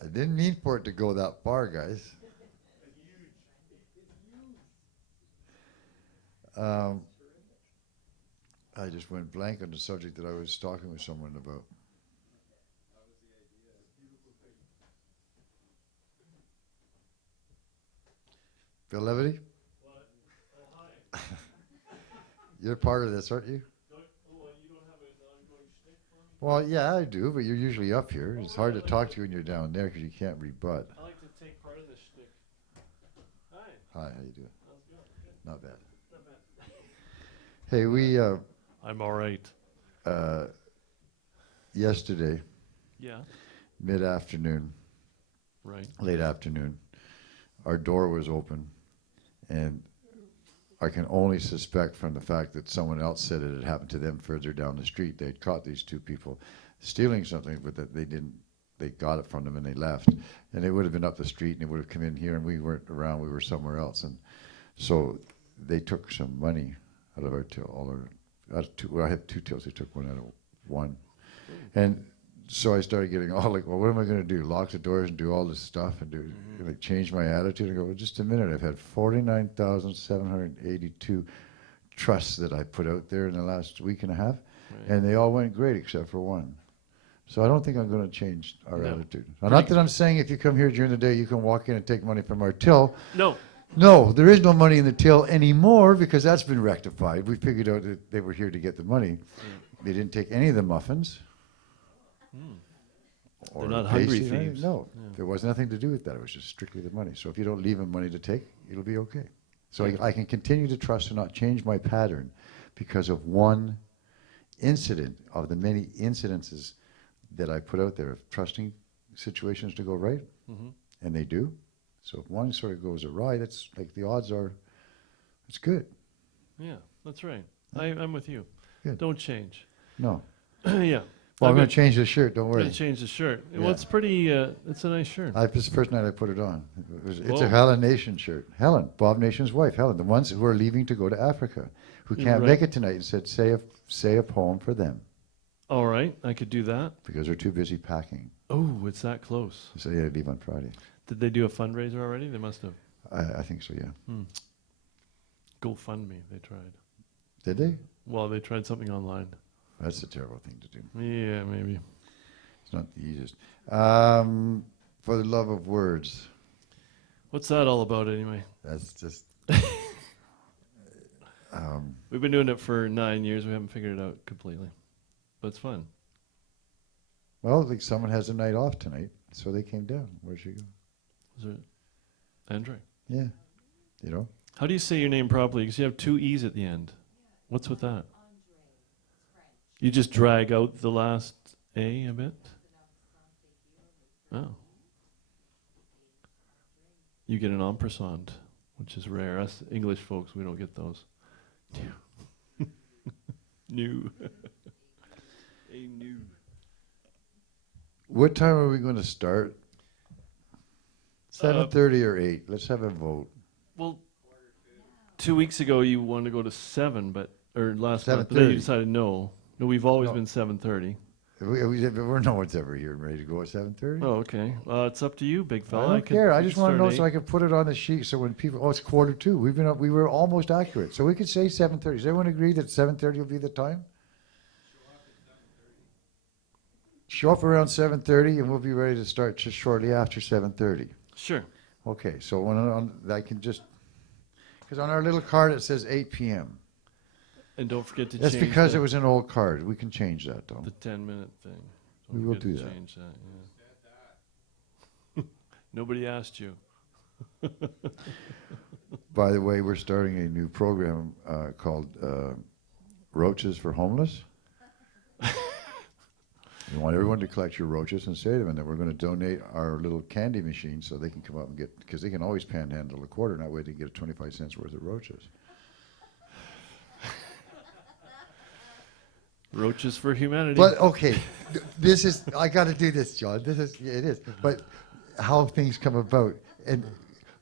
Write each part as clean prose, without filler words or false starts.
I didn't mean for it to go that far, guys. Um, I just went blank on the subject that I was talking with someone about. Bill Levity? What? Oh, hi. You're part of this, aren't you? You don't have an ongoing shtick for me? Well, yeah, I do, but you're usually up here. It's hard to talk to you when you're down there because you can't rebut. I like to take part of the shtick. Hi. Hi, how you doing? How's it going? Good. Not bad. Not bad. Hey, we I'm all right. yesterday, Yeah. mid-afternoon, Right. late afternoon, our door was open, and I can only suspect from the fact that someone else said it had happened to them further down the street. They'd caught these two people stealing something, but that they didn't. They got it from them and they left. And they would have been up the street and they would have come in here, and we weren't around. We were somewhere else, and so they took some money out of our till. Well, I had two tills. They took one out of one, and so I started getting all like, well, what am I going to do? Lock the doors and do all this stuff and do like change my attitude and go, well, just a minute. I've had 49,782 trusts that I put out there in the last week and a half, and they all went great except for one. So I don't think I'm going to change our attitude. Now, not that I'm saying if you come here during the day, you can walk in and take money from our till. No. No, there is no money in the till anymore because that's been rectified. We figured out that they were here to get the money. They didn't take any of the muffins. Or They're not hungry pasty, thieves. No, there was nothing to do with that. It was just strictly the money. So if you don't leave them money to take, it'll be okay. So I can continue to trust and not change my pattern because of one incident of the many incidences that I put out there of trusting situations to go right, and they do. So if one sort of goes awry, that's like the odds are, it's good. Yeah, that's right. I'm with you. Good. Don't change. No. Yeah. Well, I'm going to change the shirt. Don't I'm worry. going to change the shirt. Yeah. Well, it's pretty, it's a nice shirt. This is the first night I put it on. It's Whoa. a Helen Nation shirt. Helen, Bob Nation's wife. Helen, the ones who are leaving to go to Africa, who can't Right. make it tonight, and said, say a poem for them All right, I could do that. because they're too busy packing. Oh, it's that close. So they had to leave on Friday. Did they do a fundraiser already? They must have. I think so, yeah. GoFundMe, they tried. Did they? Well, they tried something online. That's a terrible thing to do. Yeah, maybe. It's not the easiest. For the love of words, What's that all about anyway? that's just... We've been doing it for 9 years. We haven't figured it out completely. But it's fun. Well, like someone has a night off tonight, so they came down. Where'd she go? Is it Andre? Yeah. You know? How do you say your name properly? Because you have two E's at the end. What's with that? You just drag out the last A a bit? Oh. You get an ampersand, which is rare. Us English folks, we don't get those. New. A new. What time are we going to start? 7:30 or 8? Let's have a vote. Well, 2 weeks ago you wanted to go to 7, or last month, but then you 7:30. decided no. No, we've always No. been 7:30. We're no one's ever here and ready to go at 7:30. Oh, okay. It's up to you, big I fella. don't care. I we just could want to start know at so 8. I can put it on the sheet. So when people, it's 1:45. We were almost accurate. So we could say 7:30. Does everyone agree that 7:30 will be the time? Show up around 7:30, and we'll be ready to start just shortly after 7:30. Sure. Okay. So I can just because on our little card it says 8 p.m. And don't forget to That's change because the, it was an old card. We can change that though. the 10-minute thing. We Don't will forget do to that. Change that. Yeah. Nobody asked you. By the way, we're starting a new program called Roaches for Homeless. We want everyone to collect your roaches and save them, and then we're going to donate our little candy machine so they can come up and get, because they can always panhandle a quarter, and that way they can get 25 cents worth of roaches. Roaches for humanity. But okay, this is, I got to do this, John. It is. But how things come about. And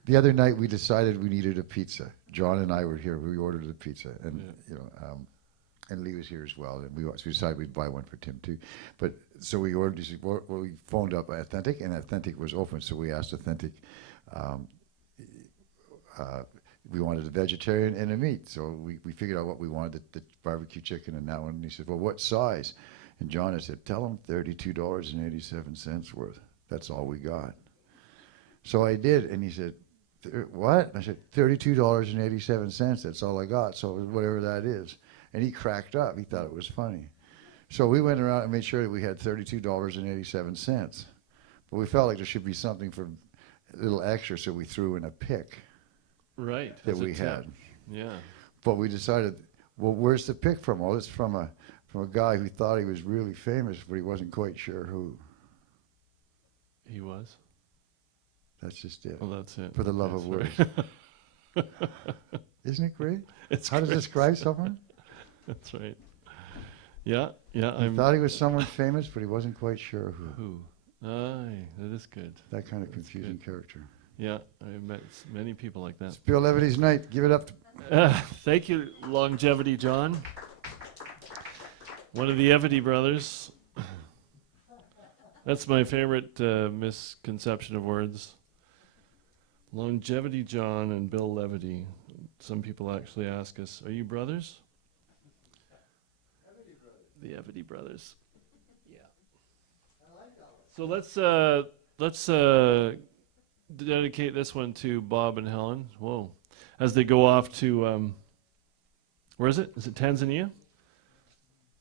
the other night we decided we needed a pizza. John and I were here. We ordered a pizza, and And Lee was here as well, and we decided we'd buy one for Tim too. But so we ordered. We phoned up Authentic, and Authentic was open. So we asked Authentic. Um, we wanted a vegetarian and a meat, so we figured out what we wanted: the barbecue chicken and that one. And he said, "Well, what size?" And John had said, "Tell him $32.87 worth. That's all we got." So I did, and he said, "What?" And I said, $32.87. That's all I got. So whatever that is. And he cracked up. He thought it was funny. So we went around and made sure that we had $32.87. But we felt like there should be something for a little extra, so we threw in a pick Right. that we had. Yeah. But we decided, well, where's the pick from? Well, it's from a guy who thought he was really famous, but he wasn't quite sure who. He was? That's just it. Well, that's it. For the love of words. Isn't it great? It's How does it describe someone? That's right. Yeah, yeah. He thought he was someone famous, but he wasn't quite sure who. Who? Aye, that is good. That kind of confusing character. Yeah, I've met many people like that. It's Bill Levity's night. Give it up. Thank you, Longevity John. One of the Evity brothers. That's my favorite misconception of words. Longevity John and Bill Levity. Some people actually ask us, "Are you brothers?" The Evity brothers. Yeah. So let's dedicate this one to Bob and Helen. Whoa. As they go off to where is it? Is it Tanzania?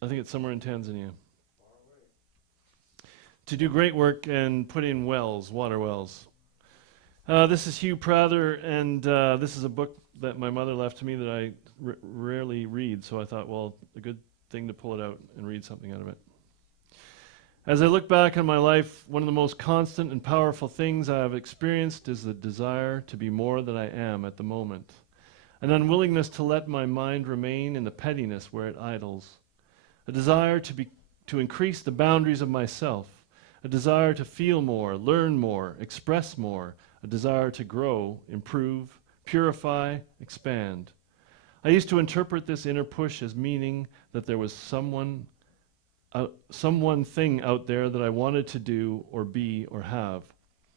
I think it's somewhere in Tanzania. To do great work and put in wells, water wells. This is Hugh Prather, and this is a book that my mother left to me that I rarely read, so I thought, well, a good thing to pull it out and read something out of it. As I look back on my life, one of the most constant and powerful things I have experienced is the desire to be more than I am at the moment, an unwillingness to let my mind remain in the pettiness where it idles, a desire to increase the boundaries of myself, a desire to feel more, learn more, express more, a desire to grow, improve, purify, expand. I used to interpret this inner push as meaning that there was some one thing out there that I wanted to do or be or have.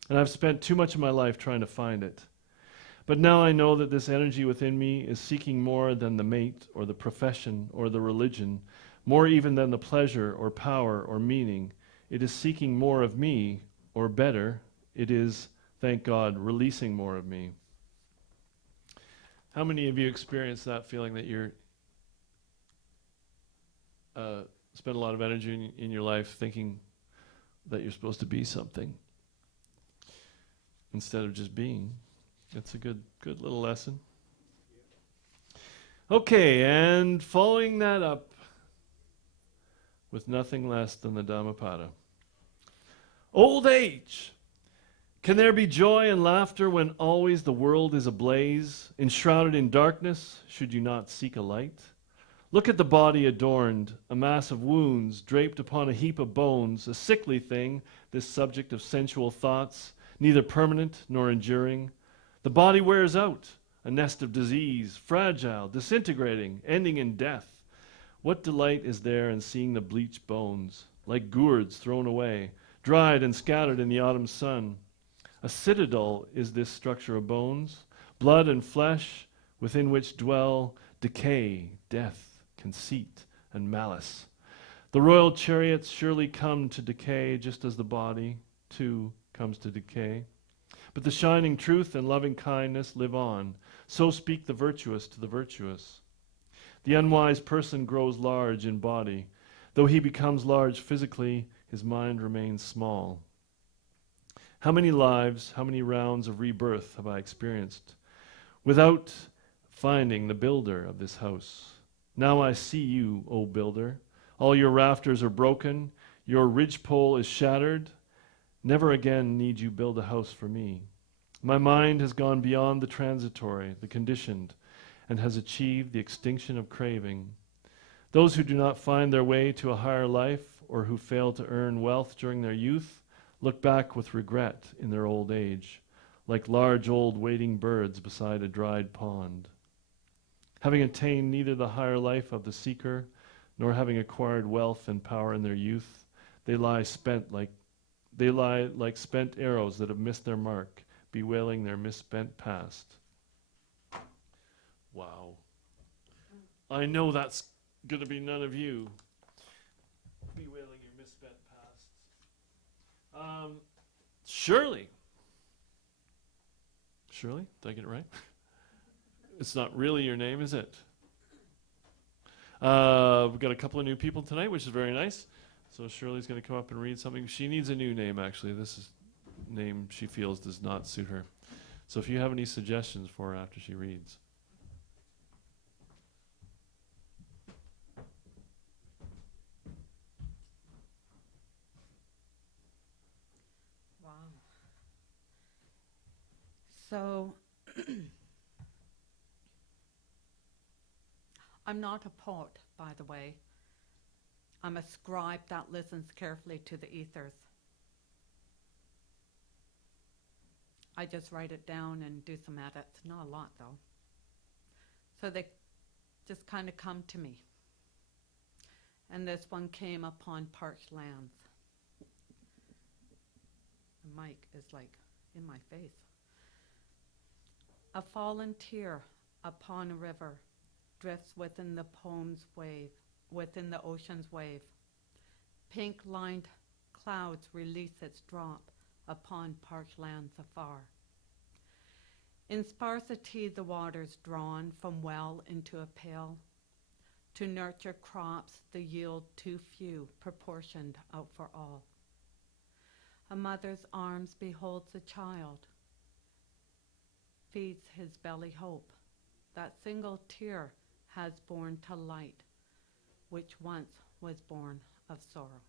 And I've spent too much of my life trying to find it. But now I know that this energy within me is seeking more than the mate or the profession or the religion, more even than the pleasure or power or meaning. It is seeking more of me, or better, it is, thank God, releasing more of me. How many of you experience that feeling that you're spend a lot of energy in your life thinking that you're supposed to be something instead of just being? It's a good little lesson. Okay, and following that up with nothing less than the Dhammapada. Old age. Can there be joy and laughter when always the world is ablaze, enshrouded in darkness, should you not seek a light? Look at the body adorned, a mass of wounds draped upon a heap of bones, a sickly thing, this subject of sensual thoughts, neither permanent nor enduring. The body wears out, a nest of disease, fragile, disintegrating, ending in death. What delight is there in seeing the bleached bones, like gourds thrown away, dried and scattered in the autumn sun? A citadel is this structure of bones, blood and flesh, within which dwell decay, death, conceit, and malice. The royal chariots surely come to decay just as the body, too, comes to decay. But the shining truth and loving kindness live on. So speak the virtuous to the virtuous. The unwise person grows large in body. Though he becomes large physically, his mind remains small. How many lives, how many rounds of rebirth have I experienced without finding the builder of this house? Now I see you, O builder. All your rafters are broken. Your ridgepole is shattered. Never again need you build a house for me. My mind has gone beyond the transitory, the conditioned, and has achieved the extinction of craving. Those who do not find their way to a higher life or who fail to earn wealth during their youth look back with regret in their old age, like large old waiting birds beside a dried pond. Having attained neither the higher life of the seeker nor having acquired wealth and power in their youth. They lie like spent arrows that have missed their mark, bewailing their misspent past. Wow. I know that's going to be none of you. Bewailing your misspent past. Shirley. Shirley? Did I get it right? It's not really your name, is it? We've got a couple of new people tonight, which is very nice. So Shirley's going to come up and read something. She needs a new name, actually. This is name she feels does not suit her. So if you have any suggestions for her after she reads. Wow. So, I'm not a poet, by the way. I'm a scribe that listens carefully to the ethers. I just write it down and do some edits. Not a lot, though. So they just kind of come to me. And this one came upon parched lands. The mic is like in my face. A fallen tear upon a river drifts within the poem's wave, within the ocean's wave. Pink-lined clouds release its drop upon parched lands afar. In sparsity the waters drawn from well into a pail, to nurture crops the yield too few, proportioned out for all. A mother's arms beholds a child, feeds his belly hope. That single tear has borne to light, which once was born of sorrow.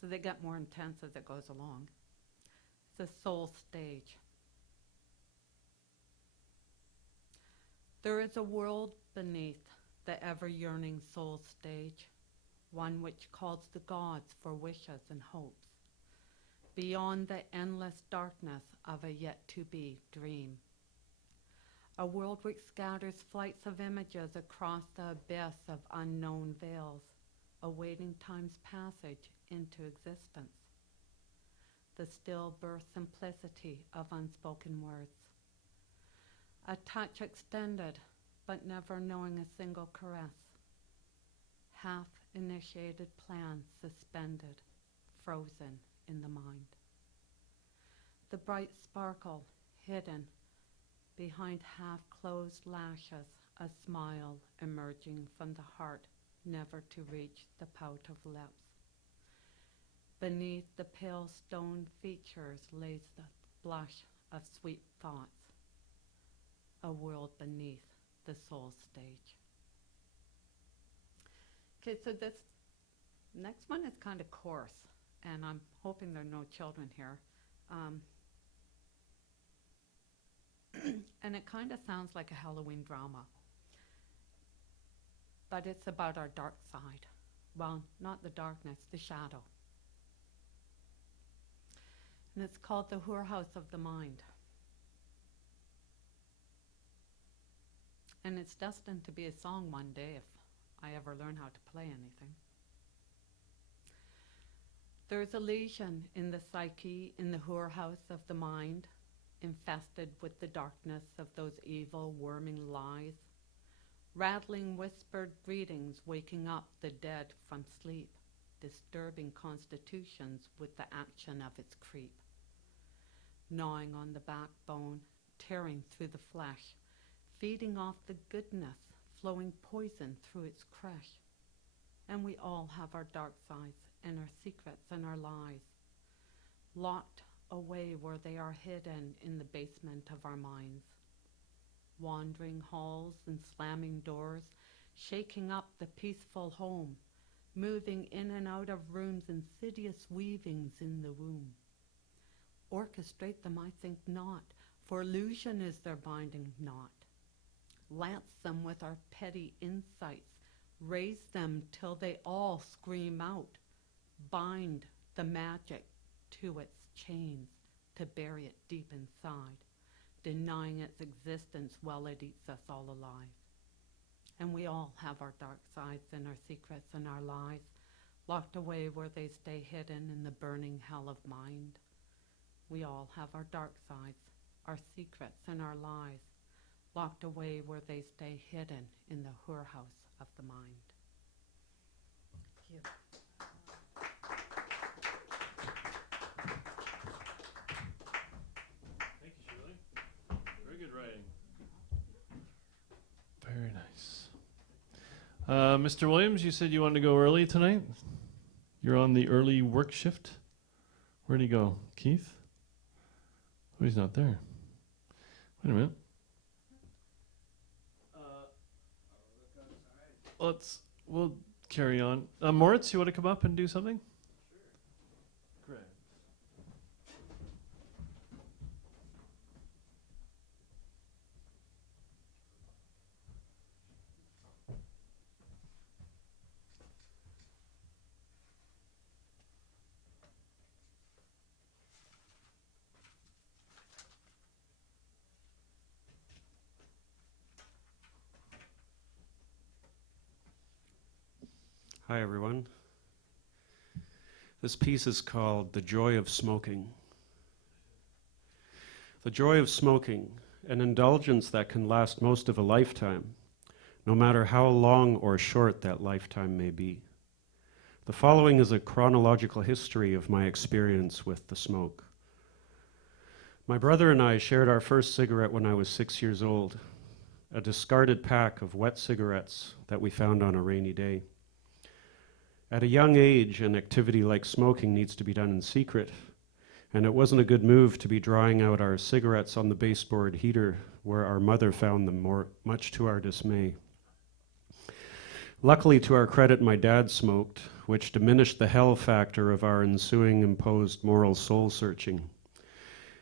So they get more intense as it goes along. It's a soul stage. There is a world beneath the ever-yearning soul stage, one which calls the gods for wishes and hopes, beyond the endless darkness of a yet-to-be dream. A world which scatters flights of images across the abyss of unknown veils, awaiting time's passage into existence. The stillbirth simplicity of unspoken words. A touch extended, but never knowing a single caress. Half-initiated plans suspended, frozen in the mind. The bright sparkle hidden behind half-closed lashes, a smile emerging from the heart, never to reach the pout of lips. Beneath the pale stone features lays the blush of sweet thoughts, a world beneath the soul stage. Okay, so this next one is kind of coarse, and I'm hoping there are no children here. And it kind of sounds like a Halloween drama, but it's about our dark side. Well, not the darkness, the shadow. And it's called The Whorehouse of the Mind. And it's destined to be a song one day if I ever learn how to play anything. There's a lesion in the psyche, in the whorehouse of the mind, infested with the darkness of those evil, worming lies, rattling whispered greetings, waking up the dead from sleep, disturbing constitutions with the action of its creep, gnawing on the backbone, tearing through the flesh, feeding off the goodness, flowing poison through its crush. And we all have our dark sides and our secrets and our lies, locked away where they are hidden in the basement of our minds. Wandering halls and slamming doors, shaking up the peaceful home, moving in and out of rooms, insidious weavings in the womb. Orchestrate them, I think not, for illusion is their binding knot. Lance them with our petty insights, raise them till they all scream out, bind the magic to its chains, to bury it deep inside, denying its existence while it eats us all alive. And we all have our dark sides and our secrets and our lies, locked away where they stay hidden in the burning hell of mind. We all have our dark sides, our secrets and our lies, locked away where they stay hidden in the whorehouse of the mind. Thank you. Thank you, Shirley. Very good writing. Very nice. Mr. Williams, you said you wanted to go early tonight? You're on the early work shift? Where'd he go? Keith? Oh, he's not there. Wait a minute. We'll carry on. Moritz, you want to come up and do something? Sure. Great. Hi, everyone. This piece is called The Joy of Smoking. The joy of smoking, an indulgence that can last most of a lifetime, no matter how long or short that lifetime may be. The following is a chronological history of my experience with the smoke. My brother and I shared our first cigarette when I was 6 years old, a discarded pack of wet cigarettes that we found on a rainy day. At a young age, an activity like smoking needs to be done in secret, and it wasn't a good move to be drying out our cigarettes on the baseboard heater where our mother found them, much to our dismay. Luckily, to our credit, my dad smoked, which diminished the hell factor of our ensuing imposed moral soul-searching.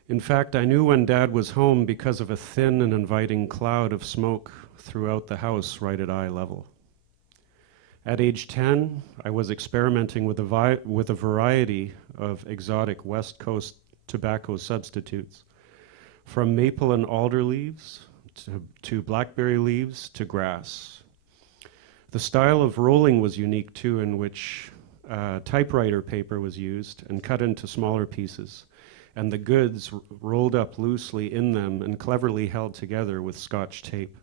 In fact, I knew when Dad was home because of a thin and inviting cloud of smoke throughout the house right at eye level. At age 10, I was experimenting with a variety of exotic West Coast tobacco substitutes, from maple and alder leaves to blackberry leaves to grass. The style of rolling was unique too, in which typewriter paper was used and cut into smaller pieces, and the goods rolled up loosely in them and cleverly held together with Scotch tape.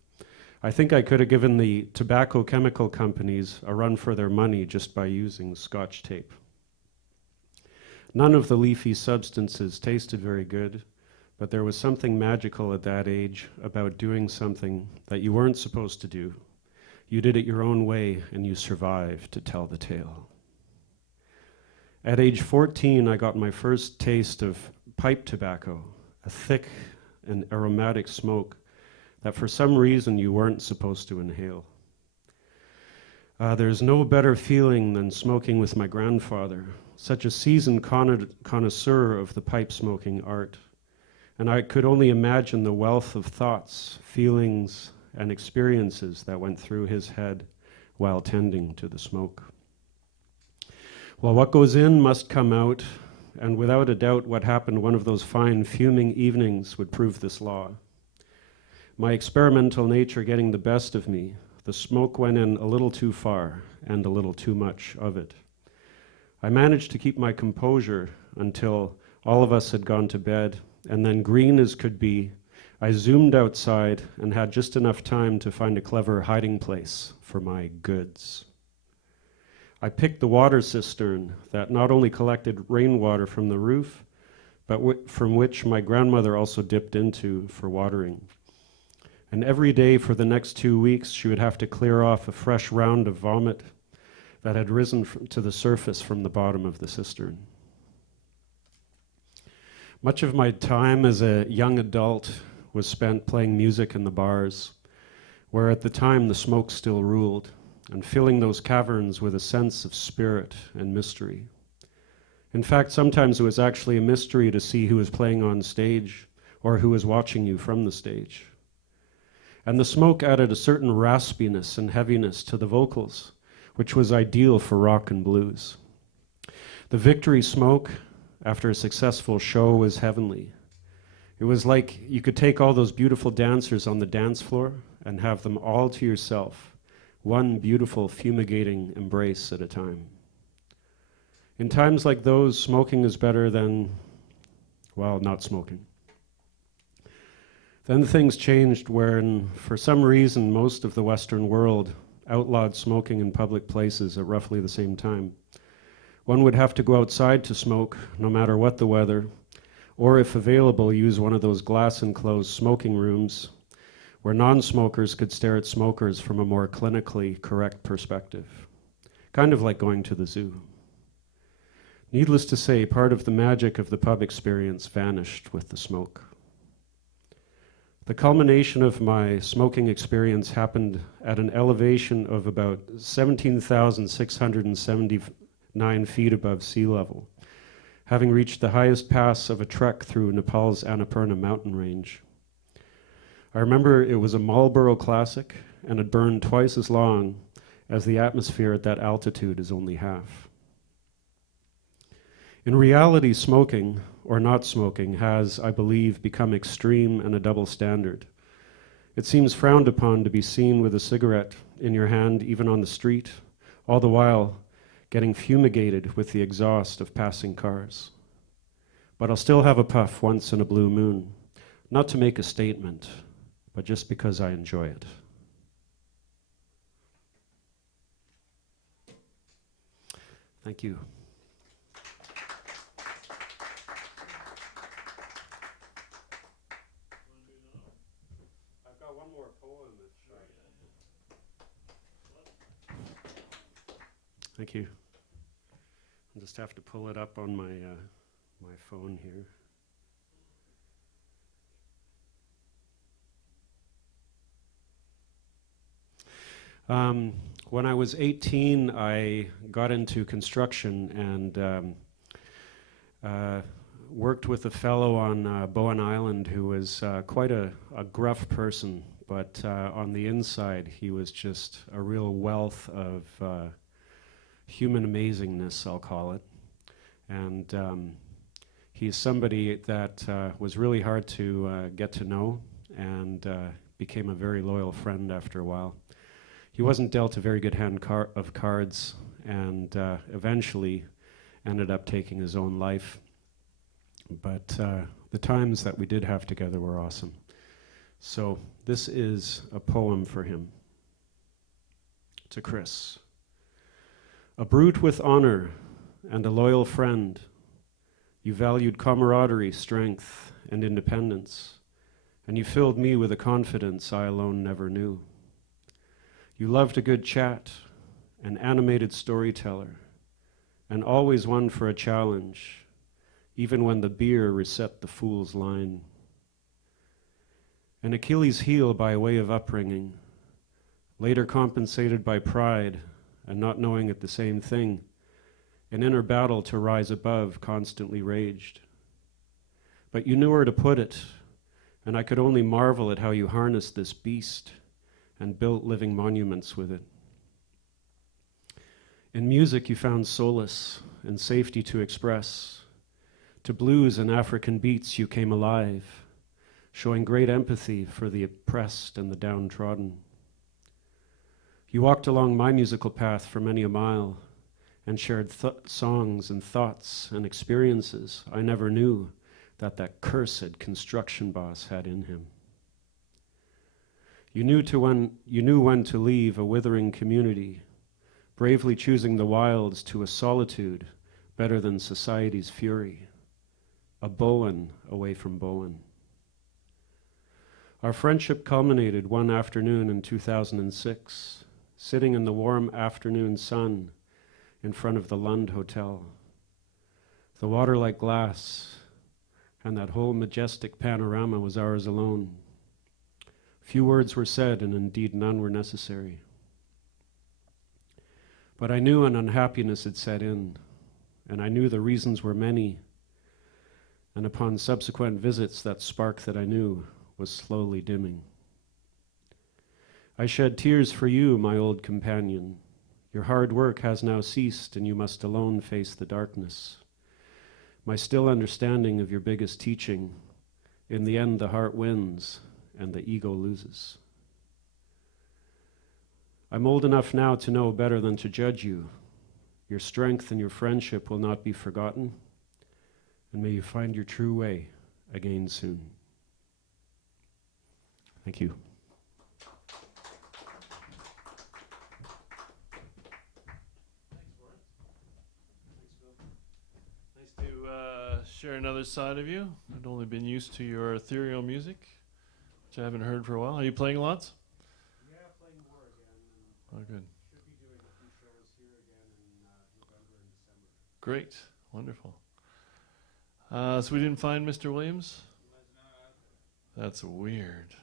I think I could have given the tobacco chemical companies a run for their money just by using Scotch tape. None of the leafy substances tasted very good, but there was something magical at that age about doing something that you weren't supposed to do. You did it your own way, and you survived to tell the tale. At age 14, I got my first taste of pipe tobacco, a thick and aromatic smoke that for some reason you weren't supposed to inhale. There's no better feeling than smoking with my grandfather, such a seasoned connoisseur of the pipe smoking art. And I could only imagine the wealth of thoughts, feelings, and experiences that went through his head while tending to the smoke. Well, what goes in must come out, and without a doubt what happened one of those fine fuming evenings would prove this law. My experimental nature getting the best of me, the smoke went in a little too far and a little too much of it. I managed to keep my composure until all of us had gone to bed, and then, green as could be, I zoomed outside and had just enough time to find a clever hiding place for my goods. I picked the water cistern that not only collected rainwater from the roof, but from which my grandmother also dipped into for watering. And every day for the next 2 weeks, she would have to clear off a fresh round of vomit that had risen to the surface from the bottom of the cistern. Much of my time as a young adult was spent playing music in the bars, where at the time the smoke still ruled, and filling those caverns with a sense of spirit and mystery. In fact, sometimes it was actually a mystery to see who was playing on stage or who was watching you from the stage. And the smoke added a certain raspiness and heaviness to the vocals, which was ideal for rock and blues. The victory smoke, after a successful show was heavenly. It was like you could take all those beautiful dancers on the dance floor and have them all to yourself, one beautiful fumigating embrace at a time. In times like those, smoking is better than, well, not smoking. Then things changed when, for some reason, most of the Western world outlawed smoking in public places at roughly the same time. One would have to go outside to smoke, no matter what the weather, or if available, use one of those glass-enclosed smoking rooms where non-smokers could stare at smokers from a more clinically correct perspective, kind of like going to the zoo. Needless to say, part of the magic of the pub experience vanished with the smoke. The culmination of my smoking experience happened at an elevation of about 17,679 feet above sea level, having reached the highest pass of a trek through Nepal's Annapurna mountain range. I remember it was a Marlboro Classic and had burned twice as long as the atmosphere at that altitude is only half. In reality, smoking, or not smoking, has, I believe, become extreme and a double standard. It seems frowned upon to be seen with a cigarette in your hand, even on the street, all the while getting fumigated with the exhaust of passing cars. But I'll still have a puff once in a blue moon, not to make a statement, but just because I enjoy it. Thank you. I've got one more poem. Thank you. I'll just have to pull it up on my phone here. When I was 18, I got into construction and worked with a fellow on Bowen Island who was quite a gruff person, but on the inside he was just a real wealth of human amazingness, I'll call it. And he's somebody that was really hard to get to know and became a very loyal friend after a while. He wasn't dealt a very good hand of cards and eventually ended up taking his own life. But the times that we did have together were awesome. So this is a poem for him. To Chris. A brute with honor and a loyal friend, you valued camaraderie, strength, and independence, and you filled me with a confidence I alone never knew. You loved a good chat, an animated storyteller, and always one for a challenge, even when the beer reset the fool's line. An Achilles heel by way of upbringing, later compensated by pride and not knowing it the same thing, an inner battle to rise above constantly raged. But you knew where to put it, and I could only marvel at how you harnessed this beast and built living monuments with it. In music you found solace and safety to express. To blues and African beats you came alive, showing great empathy for the oppressed and the downtrodden. You walked along my musical path for many a mile and shared songs and thoughts and experiences I never knew that cursed construction boss had in him. You knew when to leave a withering community, bravely choosing the wilds to a solitude better than society's fury, a Bowen away from Bowen. Our friendship culminated one afternoon in 2006, sitting in the warm afternoon sun in front of the Lund Hotel. The water like glass, and that whole majestic panorama was ours alone. Few words were said, and indeed none were necessary. But I knew an unhappiness had set in, and I knew the reasons were many, and upon subsequent visits that spark that I knew was slowly dimming. I shed tears for you, my old companion. Your hard work has now ceased, and you must alone face the darkness. my still understanding of your biggest teaching. In the end, the heart wins and the ego loses. I'm old enough now to know better than to judge you. Your strength and your friendship will not be forgotten, and may you find your true way again soon. Thank you. Nice to share another side of you. I'd only been used to your ethereal music, which I haven't heard for a while. Are you playing lots? Yeah, playing more again. Oh, good. Should be doing a few shows here again in November and December. Great. Wonderful. So we didn't find Mr. Williams? That's weird.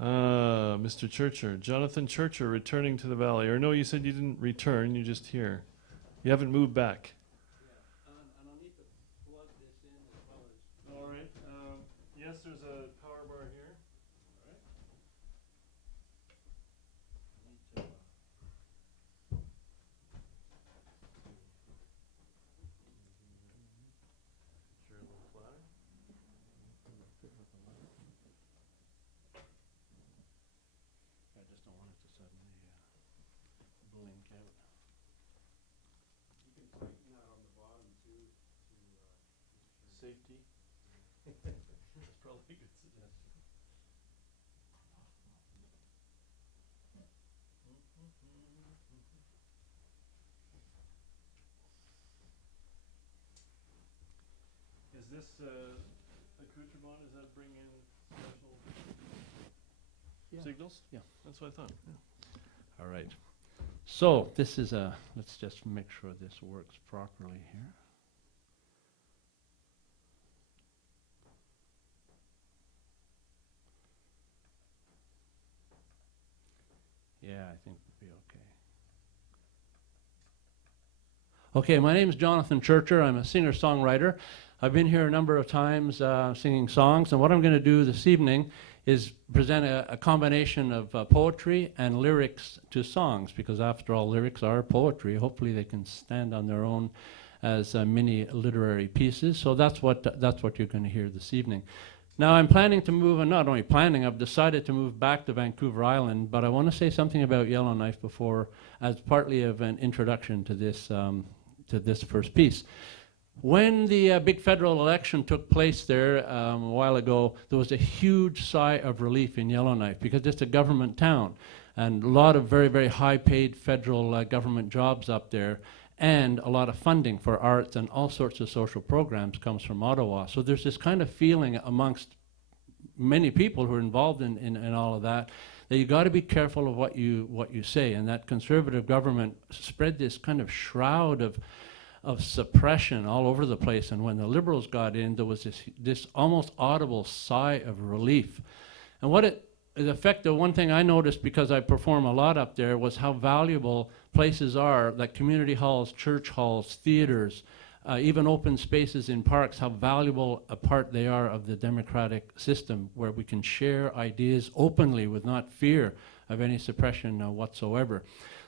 Mr. Churcher, Jonathan Churcher, returning to the valley. Or no, you said you didn't return, you're just here. You haven't moved back. And I'll need to plug this in as well as... All right. Yes, there's a power bar here. All right. Sure, a little flatter. I just don't want it to suddenly blink out. You can tighten that on the bottom too. Safety. That's probably a good suggestion. Is this accoutrement, does that bring in special signals? Yeah. That's what I thought. Yeah. All right. So this is let's just make sure this works properly here. Yeah, I think we'll be okay. Okay, my name is Jonathan Churcher. I'm a singer-songwriter. I've been here a number of times singing songs, and what I'm going to do this evening is present a combination of poetry and lyrics to songs, because after all, lyrics are poetry. Hopefully they can stand on their own as mini literary pieces. So that's what you're going to hear this evening. Now I'm planning to move, and not only planning, I've decided to move back to Vancouver Island, but I want to say something about Yellowknife before, as partly of an introduction to this first piece. When the big federal election took place there a while ago, there was a huge sigh of relief in Yellowknife because it's a government town and a lot of very, very high-paid federal government jobs up there, and a lot of funding for arts and all sorts of social programs comes from Ottawa. So there's this kind of feeling amongst many people who are involved in all of that, that you got to be careful of what you say, and that conservative government spread this kind of shroud of suppression all over the place. And when the Liberals got in, there was this almost audible sigh of relief. And the one thing I noticed, because I perform a lot up there, was how valuable places are, like community halls, church halls, theaters, even open spaces in parks, how valuable a part they are of the democratic system, where we can share ideas openly with not fear of any suppression whatsoever.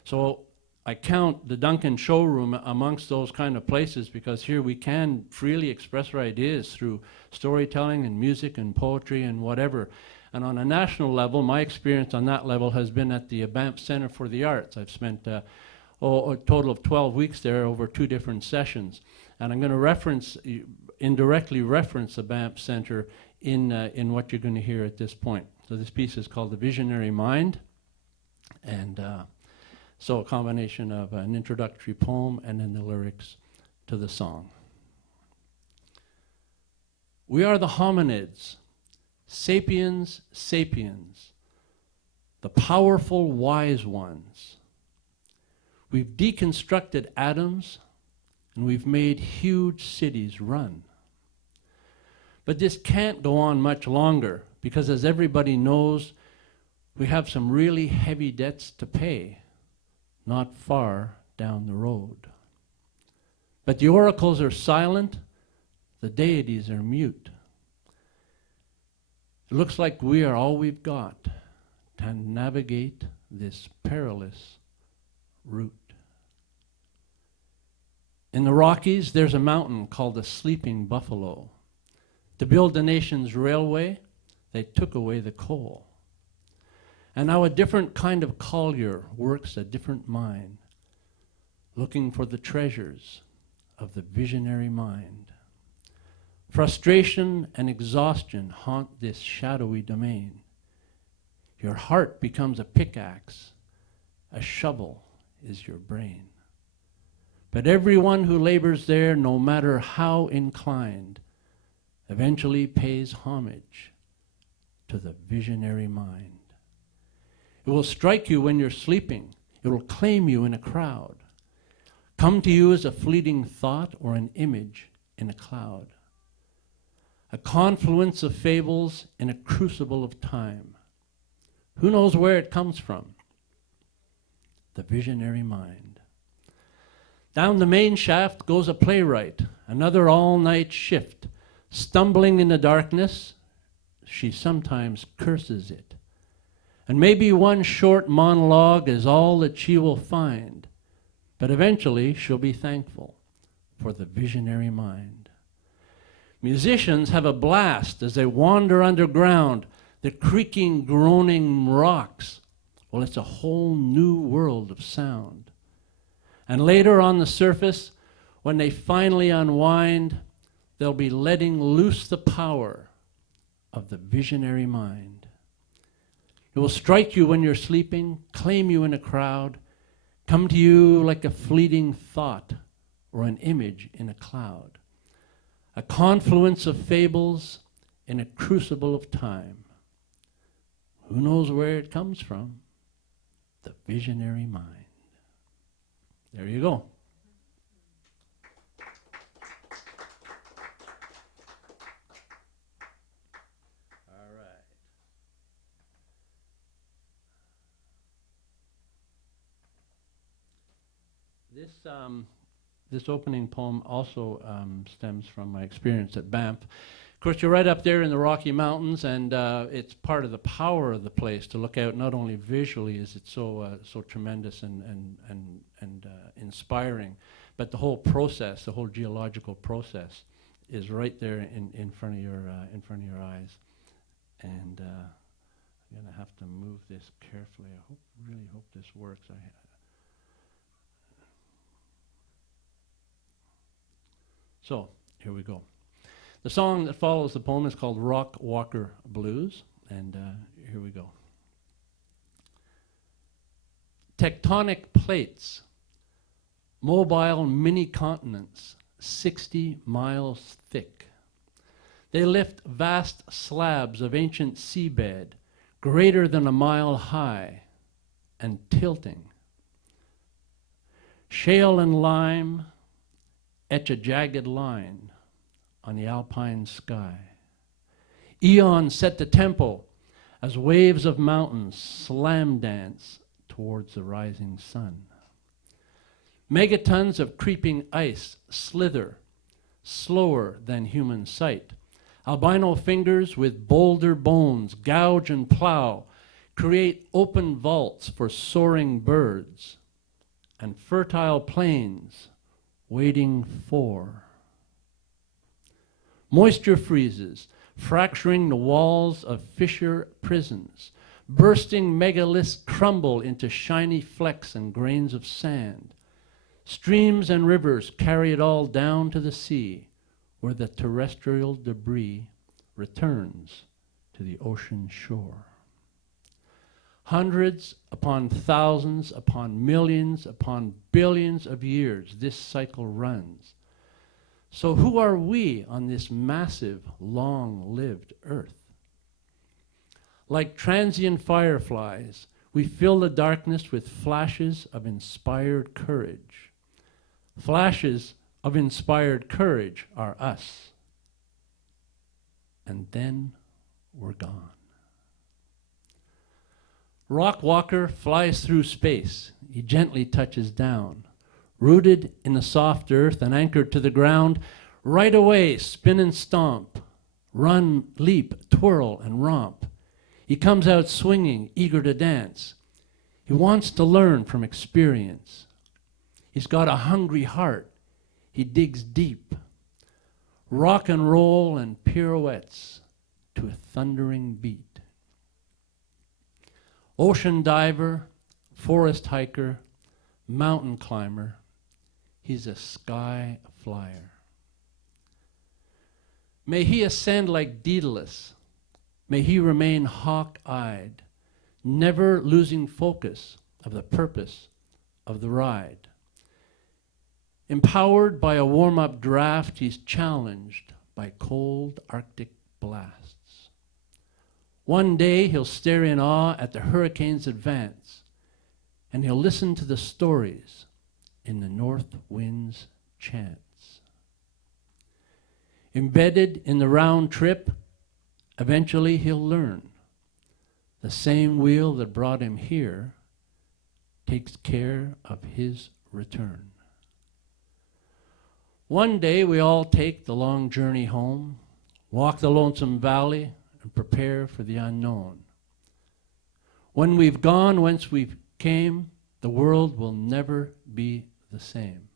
So I count the Duncan showroom amongst those kind of places, because here we can freely express our ideas through storytelling and music and poetry and whatever. And on a national level, my experience on that level has been at the Banff Centre for the Arts. I've spent a total of 12 weeks there over 2 different sessions. And I'm going to indirectly reference the Banff Centre in what you're going to hear at this point. So this piece is called The Visionary Mind. And so a combination of an introductory poem and then the lyrics to the song. We are the hominids, sapiens sapiens, the powerful wise ones. We've deconstructed atoms and we've made huge cities run. But this can't go on much longer, because as everybody knows, we have some really heavy debts to pay not far down the road. But the oracles are silent, the deities are mute. It looks like we are all we've got to navigate this perilous route. In the Rockies, there's a mountain called the Sleeping Buffalo. To build the nation's railway, they took away the coal. And now a different kind of collier works a different mine, looking for the treasures of the visionary mind. Frustration and exhaustion haunt this shadowy domain. Your heart becomes a pickaxe, a shovel is your brain. But everyone who labors there, no matter how inclined, eventually pays homage to the visionary mind. It will strike you when you're sleeping. It will claim you in a crowd, come to you as a fleeting thought or an image in a cloud. A confluence of fables in a crucible of time. Who knows where it comes from? The visionary mind. Down the main shaft goes a playwright, another all-night shift. Stumbling in the darkness, she sometimes curses it. And maybe one short monologue is all that she will find, but eventually she'll be thankful for the visionary mind. Musicians have a blast as they wander underground, the creaking, groaning rocks. Well, it's a whole new world of sound. And later on the surface, when they finally unwind, they'll be letting loose the power of the visionary mind. It will strike you when you're sleeping, claim you in a crowd, come to you like a fleeting thought or an image in a cloud. A confluence of fables in a crucible of time. Who knows where it comes from? The visionary mind. There you go. All right. This opening poem also stems from my experience at Banff. Of course, you're right up there in the Rocky Mountains, and it's part of the power of the place to look out. Not only visually is it so tremendous and inspiring, but the whole process, the whole geological process, is right there in front of your eyes. And I'm gonna have to move this carefully. I really hope this works. So here we go. The song that follows the poem is called Rock Walker Blues, and here we go. Tectonic plates, mobile mini-continents, 60 miles thick. They lift vast slabs of ancient seabed, greater than a mile high, and tilting. Shale and lime etch a jagged line on the alpine sky. Eons set the tempo as waves of mountains slam dance towards the rising sun. Megatons of creeping ice slither slower than human sight. Albino fingers with boulder bones gouge and plow, create open vaults for soaring birds and fertile plains waiting for. Moisture freezes, fracturing the walls of fissure prisons. Bursting megaliths crumble into shiny flecks and grains of sand. Streams and rivers carry it all down to the sea, where the terrestrial debris returns to the ocean shore. Hundreds upon thousands upon millions upon billions of years this cycle runs. So who are we on this massive, long-lived earth? Like transient fireflies, we fill the darkness with flashes of inspired courage. Flashes of inspired courage are us. And then we're gone. Rock Walker flies through space. He gently touches down. Rooted in the soft earth and anchored to the ground, right away spin and stomp, run, leap, twirl, and romp. He comes out swinging, eager to dance. He wants to learn from experience. He's got a hungry heart. He digs deep, rock and roll and pirouettes to a thundering beat. Ocean diver, forest hiker, mountain climber, he's a sky flyer. May he ascend like Daedalus. May he remain hawk-eyed, never losing focus of the purpose of the ride. Empowered by a warm-up draft, he's challenged by cold Arctic blasts. One day he'll stare in awe at the hurricane's advance, and he'll listen to the stories in the north wind's chants. Embedded in the round trip, eventually he'll learn. The same wheel that brought him here takes care of his return. One day we all take the long journey home, walk the lonesome valley, and prepare for the unknown. When we've gone whence we came, the world will never be the same.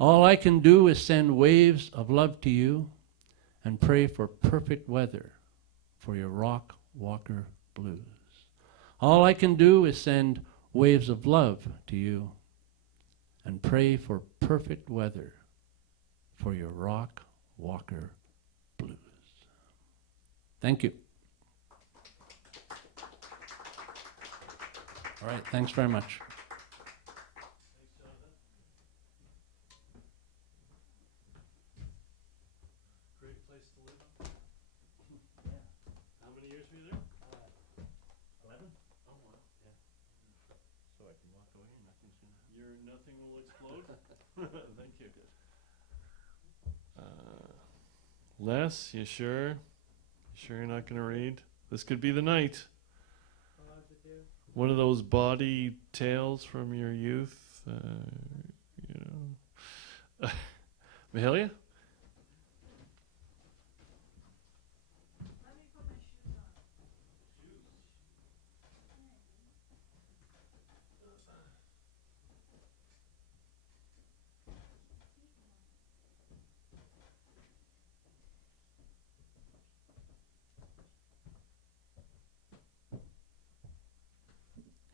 All I can do is send waves of love to you and pray for perfect weather for your rock walker blues. All I can do is send waves of love to you and pray for perfect weather for your rock walker blues. Thank you. All right, thanks very much. Great place to live. Yeah. How many years were you there? 11. Oh, wow. Yeah. So I can walk away and nothing's gonna happen. Nothing will explode? Thank you. Les, you sure? You sure you're not gonna read? This could be the night. One of those body tales from your youth, you know. Mahalia?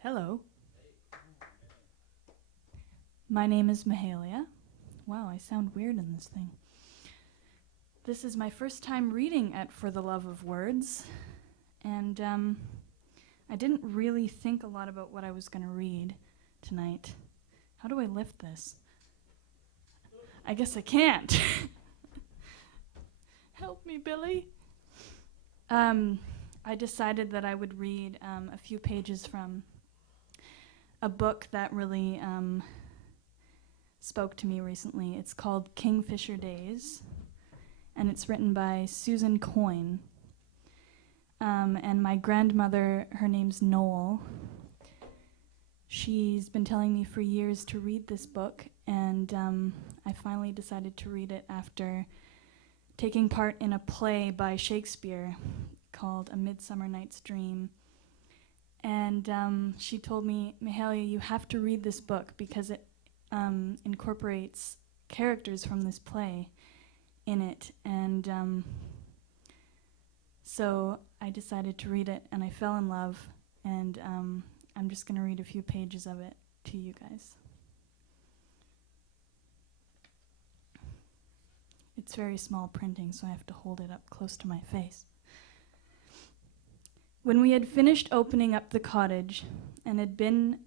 Hello. My name is Mahalia. Wow, I sound weird in this thing. This is my first time reading at For the Love of Words, and I didn't really think a lot about what I was going to read tonight. How do I lift this? I guess I can't. Help me, Billy. I decided that I would read a few pages from a book that really spoke to me recently. It's called Kingfisher Days, and it's written by Susan Coyne. And my grandmother, her name's Noel, she's been telling me for years to read this book, and I finally decided to read it after taking part in a play by Shakespeare called A Midsummer Night's Dream. And she told me, Mahalia, you have to read this book because it incorporates characters from this play in it. And so I decided to read it, and I fell in love. And I'm just going to read a few pages of it to you guys. It's very small printing, so I have to hold it up close to my face. When we had finished opening up the cottage and had been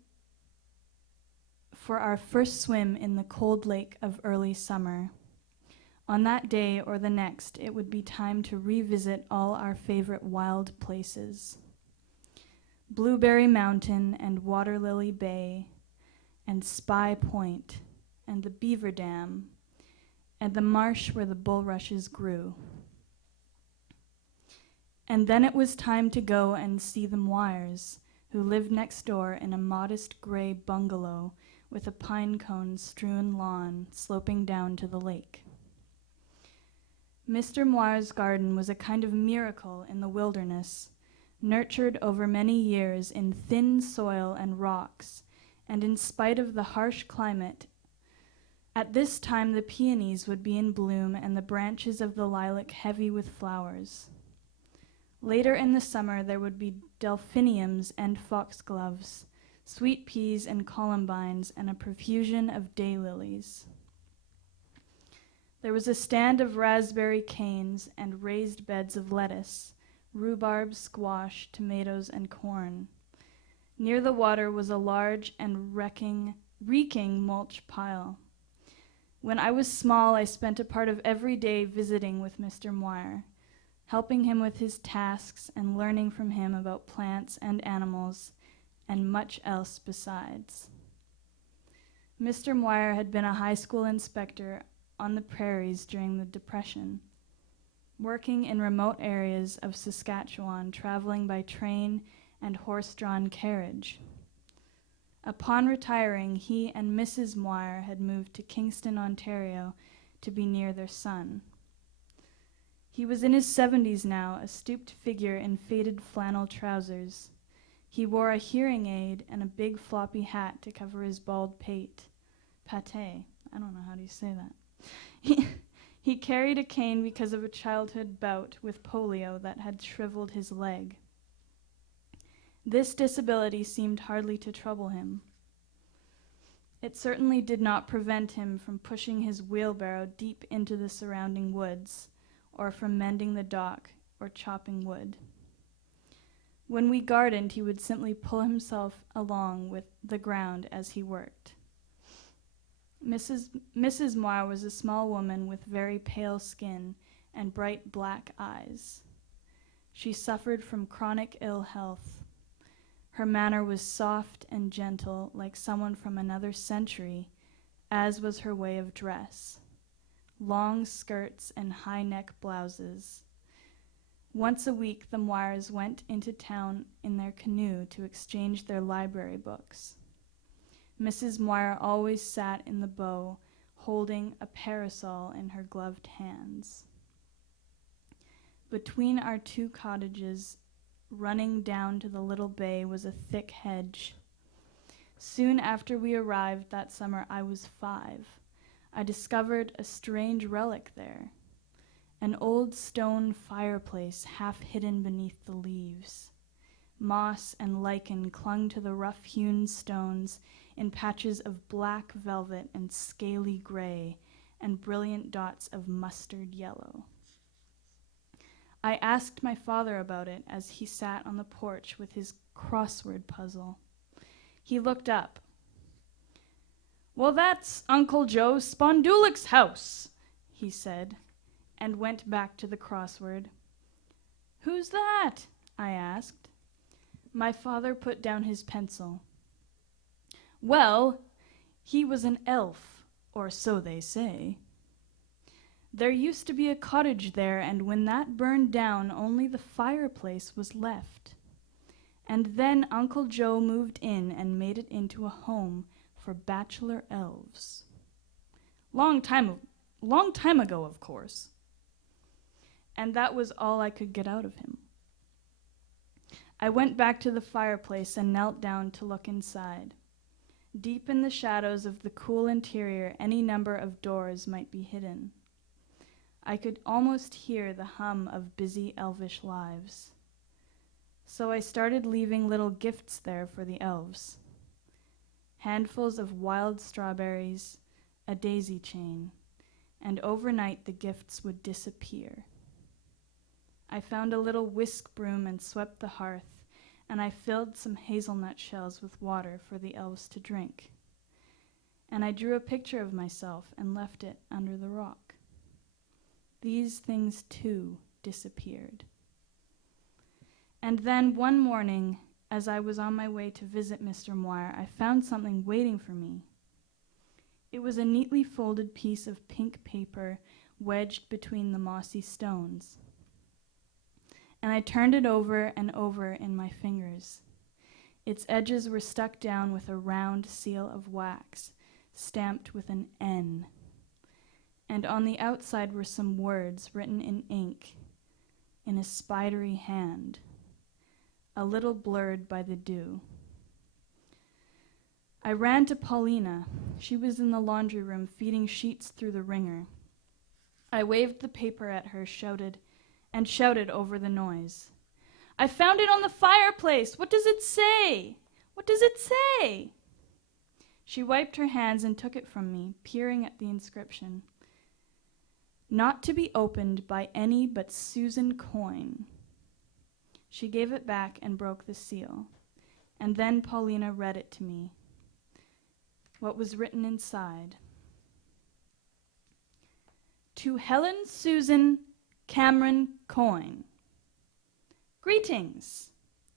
for our first swim in the cold lake of early summer, on that day or the next, it would be time to revisit all our favorite wild places. Blueberry Mountain and Water Lily Bay and Spy Point and the Beaver Dam and the marsh where the bulrushes grew. And then it was time to go and see the Moires, who lived next door in a modest gray bungalow with a pine cone strewn lawn sloping down to the lake. Mr. Moire's garden was a kind of miracle in the wilderness, nurtured over many years in thin soil and rocks, and in spite of the harsh climate, At this time the peonies would be in bloom and the branches of the lilac heavy with flowers. Later in the summer there would be delphiniums and foxgloves, sweet peas and columbines, and a profusion of daylilies. There was a stand of raspberry canes and raised beds of lettuce, rhubarb, squash, tomatoes, and corn. Near the water was a large and reeking mulch pile. When I was small, I spent a part of every day visiting with Mr. Moir, helping him with his tasks and learning from him about plants and animals, and much else besides. Mr. Moir had been a high school inspector on the prairies during the Depression, working in remote areas of Saskatchewan, traveling by train and horse-drawn carriage. Upon retiring, he and Mrs. Moir had moved to Kingston, Ontario, to be near their son. He was in his 70s now, a stooped figure in faded flannel trousers. He wore a hearing aid and a big floppy hat to cover his bald pate. Pate. I don't know how do you say that. He carried a cane because of a childhood bout with polio that had shriveled his leg. This disability seemed hardly to trouble him. It certainly did not prevent him from pushing his wheelbarrow deep into the surrounding woods, or from mending the dock or chopping wood. When we gardened, he would simply pull himself along with the ground as he worked. Mrs. Moir was a small woman with very pale skin and bright black eyes. She suffered from chronic ill health. Her manner was soft and gentle, like someone from another century, as was her way of dress. Long skirts and high-neck blouses. Once a week, the Moires went into town in their canoe to exchange their library books. Mrs. Moir always sat in the bow, holding a parasol in her gloved hands. Between our two cottages, running down to the little bay, was a thick hedge. Soon after we arrived that summer, I was 5. I discovered a strange relic there, an old stone fireplace half hidden beneath the leaves. Moss and lichen clung to the rough-hewn stones in patches of black velvet and scaly gray and brilliant dots of mustard yellow. I asked my father about it as he sat on the porch with his crossword puzzle. He looked up. "Well, that's Uncle Joe Spondulic's house," he said, and went back to the crossword. "Who's that?" I asked. My father put down his pencil. "Well, he was an elf, or so they say. There used to be a cottage there, and when that burned down, only the fireplace was left. And then Uncle Joe moved in and made it into a home for bachelor elves. Long time ago, of course." And that was all I could get out of him. I went back to the fireplace and knelt down to look inside. Deep in the shadows of the cool interior, any number of doors might be hidden. I could almost hear the hum of busy elvish lives. So I started leaving little gifts there for the elves. Handfuls of wild strawberries, a daisy chain, and overnight the gifts would disappear. I found a little whisk broom and swept the hearth, and I filled some hazelnut shells with water for the elves to drink. And I drew a picture of myself and left it under the rock. These things, too, disappeared. And then one morning, as I was on my way to visit Mr. Moir, I found something waiting for me. It was a neatly folded piece of pink paper wedged between the mossy stones. And I turned it over and over in my fingers. Its edges were stuck down with a round seal of wax, stamped with an N. And on the outside were some words written in ink, in a spidery hand, a little blurred by the dew. I ran to Paulina. She was in the laundry room feeding sheets through the wringer. I waved the paper at her, shouted over the noise. I found it on the fireplace. What does it say? What does it say? She wiped her hands and took it from me, peering at the inscription. Not to be opened by any but Susan Coyne. She gave it back and broke the seal. And then Paulina read it to me. What was written inside. To Helen Susan Cameron Coyne. Greetings.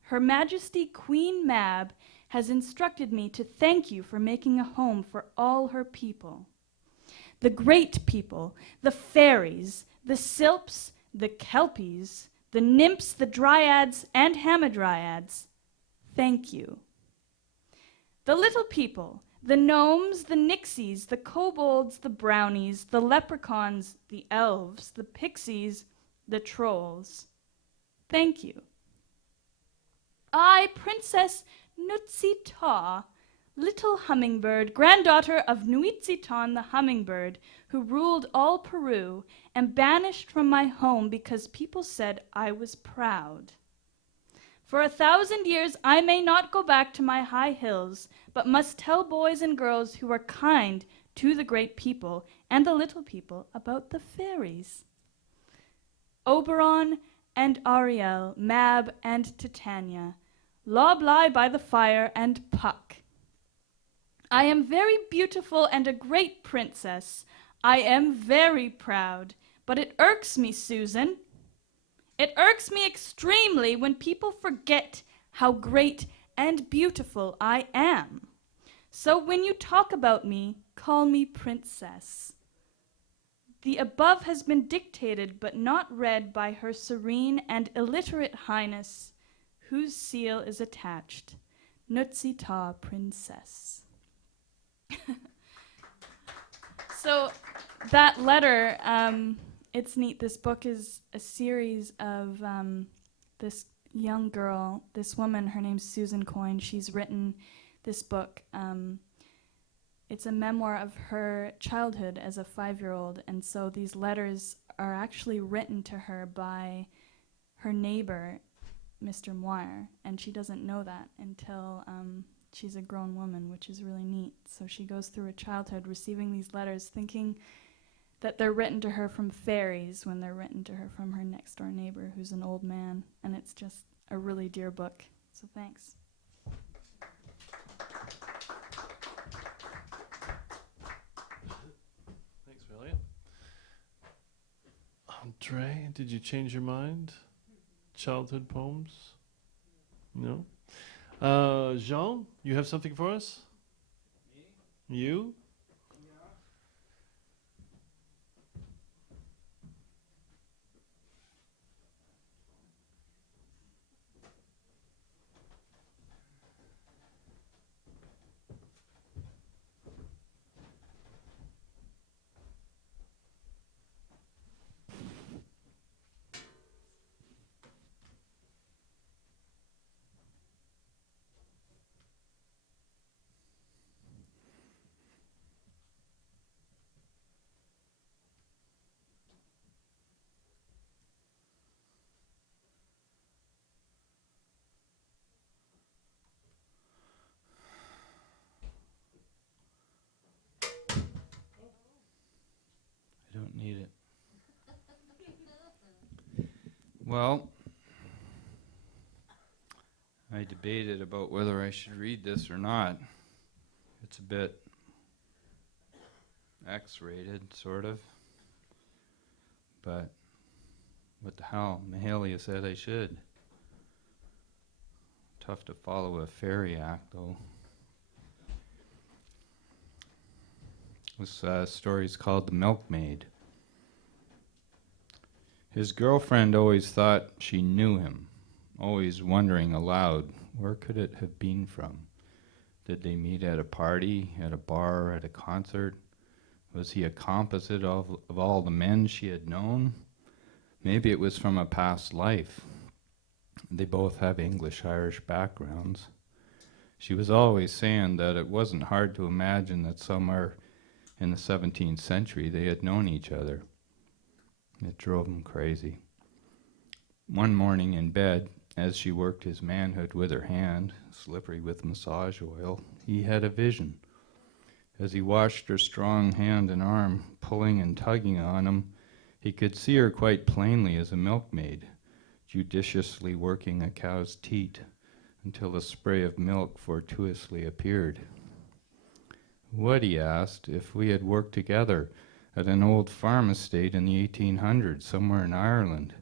Her Majesty Queen Mab has instructed me to thank you for making a home for all her people. The great people, the fairies, the sylphs, the kelpies, the nymphs, the dryads, and hamadryads, thank you. The little people, the gnomes, the nixies, the kobolds, the brownies, the leprechauns, the elves, the pixies, the trolls, thank you. I, Princess Nutsita, little hummingbird, granddaughter of Nuitziton the hummingbird, who ruled all Peru, am banished from my home because people said I was proud. For 1,000 years I may not go back to my high hills, but must tell boys and girls who are kind to the great people and the little people about the fairies. Oberon and Ariel, Mab and Titania, Lob lie by the fire, and Puck. I am very beautiful and a great princess. I am very proud, but it irks me, Susan. It irks me extremely when people forget how great and beautiful I am. So when you talk about me, call me princess. The above has been dictated but not read by Her Serene and Illiterate Highness, whose seal is attached, Nutsita Princess. So that letter, it's neat. This book is a series of this young girl, this woman, her name's Susan Coyne. She's written this book. It's a memoir of her childhood as a 5-year-old, and so these letters are actually written to her by her neighbor, Mr. Moir, and she doesn't know that until she's a grown woman, which is really neat. So she goes through her childhood receiving these letters, thinking that they're written to her from fairies when they're written to her from her next-door neighbor, who's an old man, and it's just a really dear book. So thanks. Thanks, William. Andre, did you change your mind? Childhood poems? No? Jean, you have something for us? Me? You? I don't need it. Well, I debated about whether I should read this or not. It's a bit X-rated, sort of. But what the hell? Mahalia said I should. Tough to follow a fairy act, though. This story is called The Milkmaid. His girlfriend always thought she knew him, always wondering aloud, where could it have been from? Did they meet at a party, at a bar, at a concert? Was he a composite of all the men she had known? Maybe it was from a past life. They both have English-Irish backgrounds. She was always saying that it wasn't hard to imagine that somewhere in the 17th century they had known each other. It drove him crazy. One morning in bed, as she worked his manhood with her hand, slippery with massage oil, he had a vision. As he watched her strong hand and arm pulling and tugging on him, he could see her quite plainly as a milkmaid, judiciously working a cow's teat until a spray of milk fortuitously appeared. What, he asked, if we had worked together at an old farm estate in the 1800s somewhere in Ireland?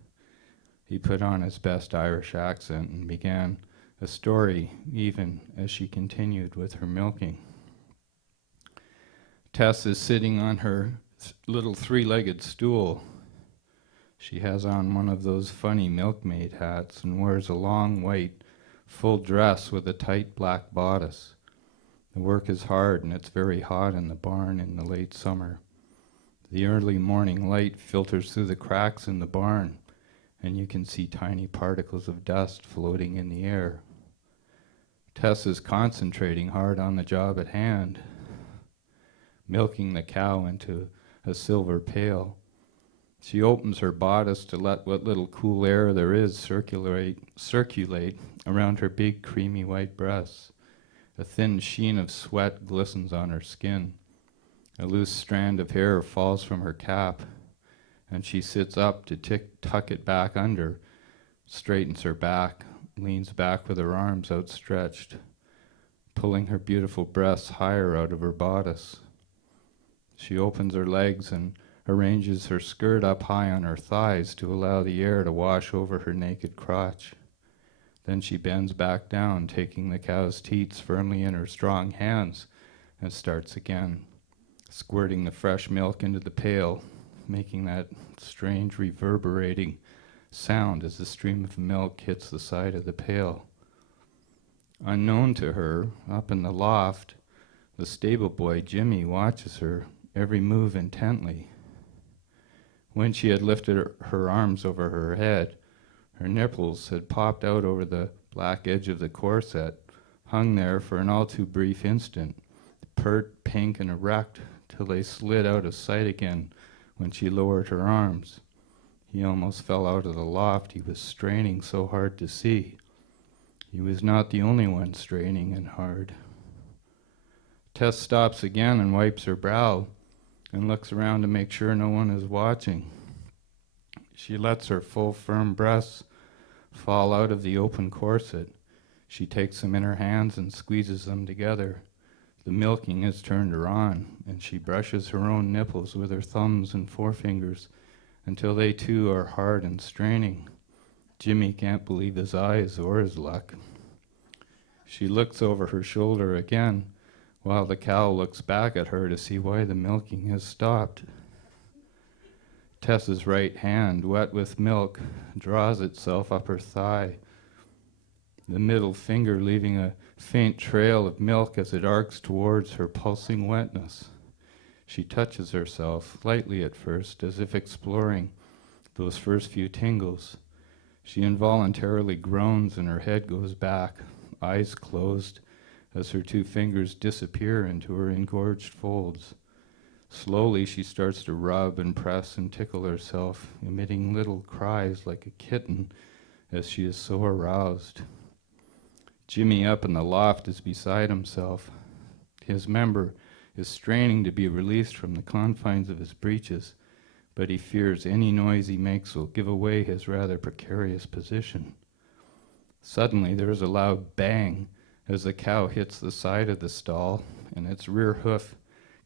He put on his best Irish accent and began a story, even as she continued with her milking. Tess is sitting on her little three-legged stool. She has on one of those funny milkmaid hats and wears a long white full dress with a tight black bodice. The work is hard and it's very hot in the barn in the late summer. The early morning light filters through the cracks in the barn, and you can see tiny particles of dust floating in the air. Tess is concentrating hard on the job at hand, milking the cow into a silver pail. She opens her bodice to let what little cool air there is circulate around her big creamy white breasts. A thin sheen of sweat glistens on her skin. A loose strand of hair falls from her cap, and she sits up to tuck it back under, straightens her back, leans back with her arms outstretched, pulling her beautiful breasts higher out of her bodice. She opens her legs and arranges her skirt up high on her thighs to allow the air to wash over her naked crotch. Then she bends back down, taking the cow's teats firmly in her strong hands, and starts again, squirting the fresh milk into the pail, making that strange reverberating sound as the stream of milk hits the side of the pail. Unknown to her, up in the loft, the stable boy Jimmy watches her every move intently. When she had lifted her arms over her head, her nipples had popped out over the black edge of the corset, hung there for an all too brief instant, pert, pink, and erect, till they slid out of sight again when she lowered her arms. He almost fell out of the loft. He was straining so hard to see. He was not the only one straining and hard. Tess stops again and wipes her brow and looks around to make sure no one is watching. She lets her full, firm breasts fall out of the open corset. She takes them in her hands and squeezes them together. The milking has turned her on, and she brushes her own nipples with her thumbs and forefingers until they too are hard and straining. Jimmy can't believe his eyes or his luck. She looks over her shoulder again, while the cow looks back at her to see why the milking has stopped. Tess's right hand, wet with milk, draws itself up her thigh, the middle finger leaving a faint trail of milk as it arcs towards her pulsing wetness. She touches herself, lightly at first, as if exploring those first few tingles. She involuntarily groans and her head goes back, eyes closed, as her two fingers disappear into her engorged folds. Slowly she starts to rub and press and tickle herself, emitting little cries like a kitten as she is so aroused. Jimmy up in the loft is beside himself. His member is straining to be released from the confines of his breeches, but he fears any noise he makes will give away his rather precarious position. Suddenly there is a loud bang as the cow hits the side of the stall, and its rear hoof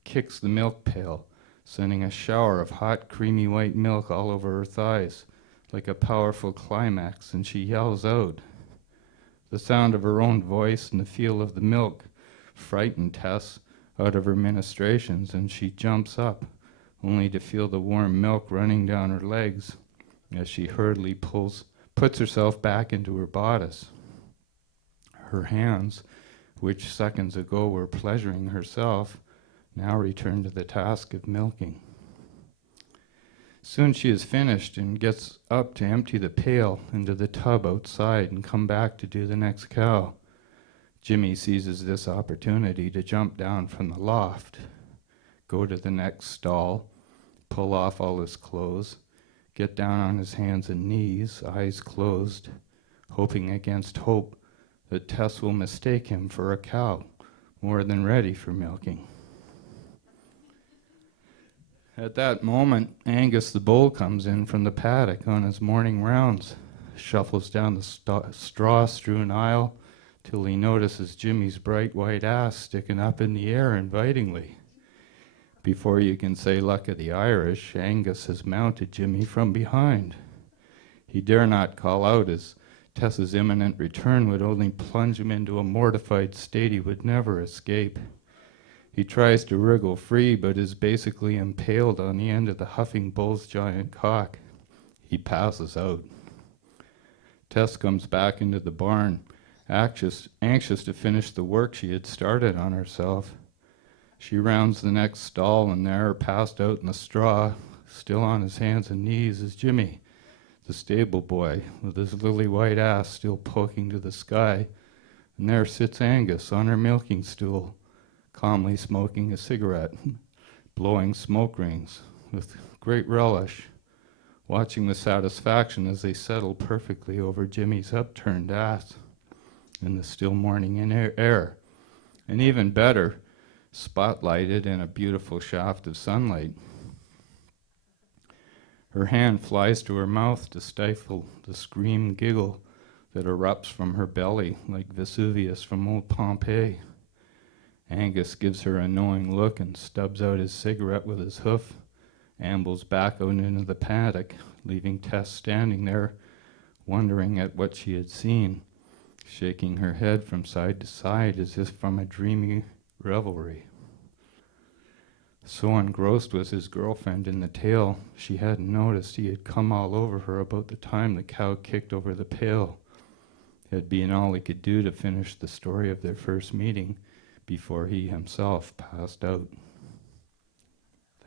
kicks the milk pail, sending a shower of hot, creamy white milk all over her thighs, like a powerful climax, and she yells out. The sound of her own voice and the feel of the milk frighten Tess out of her ministrations, and she jumps up, only to feel the warm milk running down her legs as she hurriedly puts herself back into her bodice. Her hands, which seconds ago were pleasuring herself, now return to the task of milking. Soon she is finished and gets up to empty the pail into the tub outside and come back to do the next cow. Jimmy seizes this opportunity to jump down from the loft, go to the next stall, pull off all his clothes, get down on his hands and knees, eyes closed, hoping against hope that Tess will mistake him for a cow, more than ready for milking. At that moment, Angus the bull comes in from the paddock on his morning rounds, shuffles down the straw-strewn aisle till he notices Jimmy's bright white ass sticking up in the air invitingly. Before you can say luck of the Irish, Angus has mounted Jimmy from behind. He dare not call out, as Tess's imminent return would only plunge him into a mortified state he would never escape. He tries to wriggle free, but is basically impaled on the end of the huffing bull's giant cock. He passes out. Tess comes back into the barn, anxious to finish the work she had started on herself. She rounds the next stall, and there, passed out in the straw, still on his hands and knees, is Jimmy, the stable boy, with his lily white ass still poking to the sky. And there sits Angus on her milking stool, calmly smoking a cigarette, blowing smoke rings with great relish, watching the satisfaction as they settle perfectly over Jimmy's upturned ass in the still morning air. And even better, spotlighted in a beautiful shaft of sunlight. Her hand flies to her mouth to stifle the scream giggle that erupts from her belly like Vesuvius from old Pompeii. Angus gives her a knowing look and stubs out his cigarette with his hoof, ambles back out into the paddock, leaving Tess standing there, wondering at what she had seen, shaking her head from side to side as if from a dreamy revelry. So engrossed was his girlfriend in the tale, she hadn't noticed he had come all over her about the time the cow kicked over the pail. It had been all he could do to finish the story of their first meeting before he himself passed out.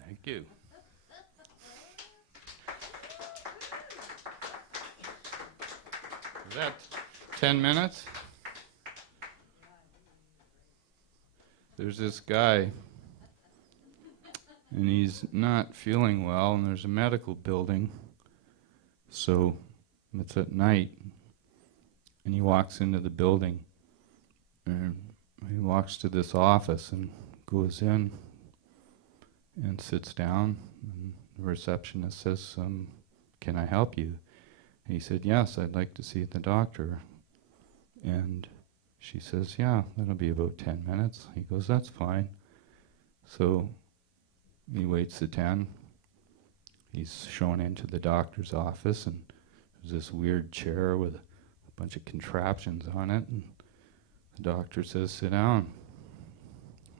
Thank you. Is that 10 minutes? There's this guy, and he's not feeling well, and there's a medical building, so it's at night, and he walks into the building, and he walks to this office and goes in and sits down, and the receptionist says, can I help you? And he said, yes, I'd like to see the doctor. And she says, yeah, that'll be about 10 minutes. He goes, that's fine. So he waits the 10. He's shown into the doctor's office, and there's this weird chair with a bunch of contraptions on it, and the doctor says, sit down.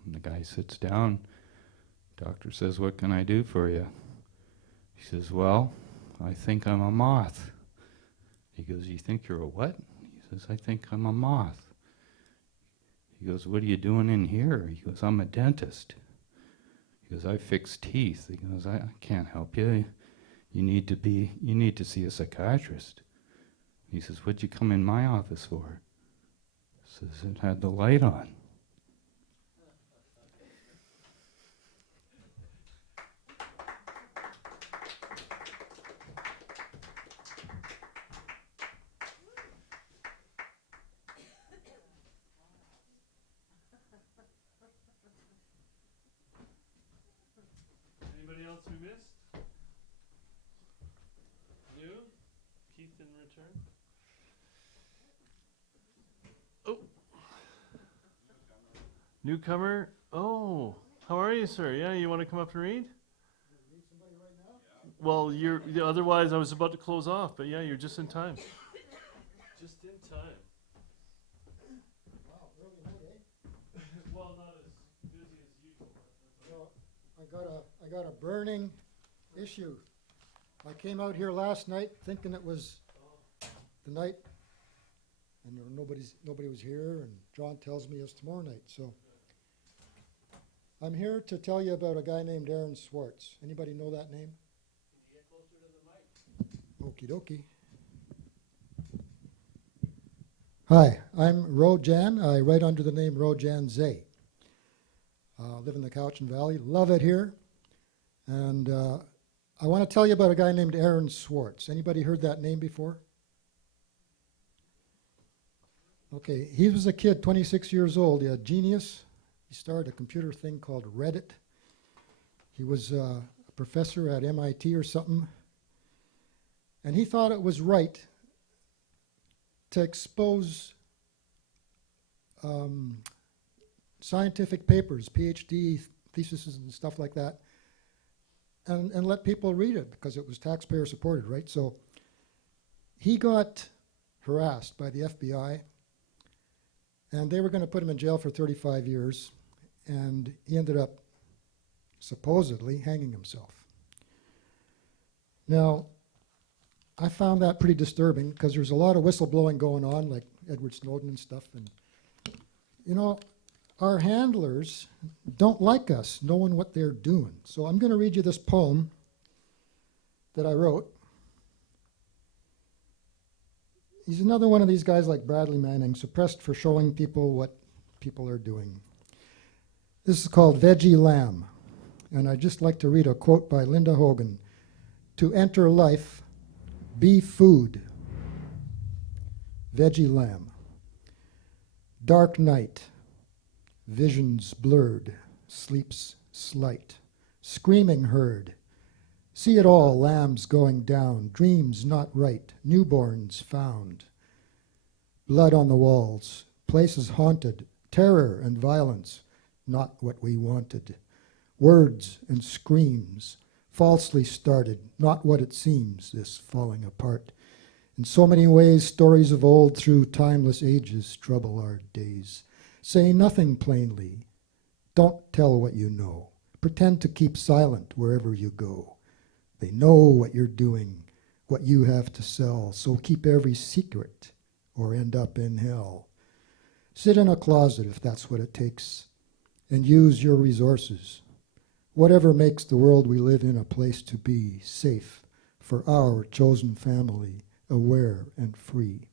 And the guy sits down. Doctor says, what can I do for you? He says, well, I think I'm a moth. He goes, you think you're a what? He says, I think I'm a moth. He goes, what are you doing in here? He goes, I'm a dentist. He goes, I fix teeth. He goes, I can't help you. You need to see a psychiatrist. He says, what'd you come in my office for? He says, it had the light on. Anybody else we missed? New? Keith in return? Oh. Newcomer? Oh. How are you, sir? Yeah, you want to come up and read? Well, otherwise I was about to close off, but yeah, you're just in time. Just in time. Wow, early night, eh? Well, not as busy as usual. So I got a burning issue. I came out here last night thinking it was the night, and nobody was here, and John tells me it's tomorrow night. So I'm here to tell you about a guy named Aaron Swartz. Anybody know that name? Okie dokie. Hi, I'm Rojan. I write under the name Rojan Zay. Live in the Cowichan Valley. Love it here. And I want to tell you about a guy named Aaron Swartz. Anybody heard that name before? Okay, he was a kid, 26 years old, a genius. He started a computer thing called Reddit. He was a professor at MIT or something. And he thought it was right to expose scientific papers, PhD theses and stuff like that, and let people read it because it was taxpayer supported, right? So he got harassed by the FBI, and they were going to put him in jail for 35 years, and he ended up supposedly hanging himself. Now, I found that pretty disturbing because there's a lot of whistleblowing going on, like Edward Snowden and stuff. And, you know, our handlers don't like us knowing what they're doing. So I'm going to read you this poem that I wrote. He's another one of these guys like Bradley Manning, suppressed for showing people what people are doing. This is called Veggie Lamb. And I'd just like to read a quote by Linda Hogan. To enter life, be food. Veggie lamb. Dark night. Visions blurred. Sleeps slight. Screaming heard. See it all, lambs going down. Dreams not right. Newborns found. Blood on the walls. Places haunted. Terror and violence. Not what we wanted. Words and screams. Falsely started, not what it seems, this falling apart. In so many ways, stories of old through timeless ages trouble our days. Say nothing plainly. Don't tell what you know. Pretend to keep silent wherever you go. They know what you're doing, what you have to sell, so keep every secret or end up in hell. Sit in a closet if that's what it takes, and use your resources. Whatever makes the world we live in a place to be safe for our chosen family, aware and free.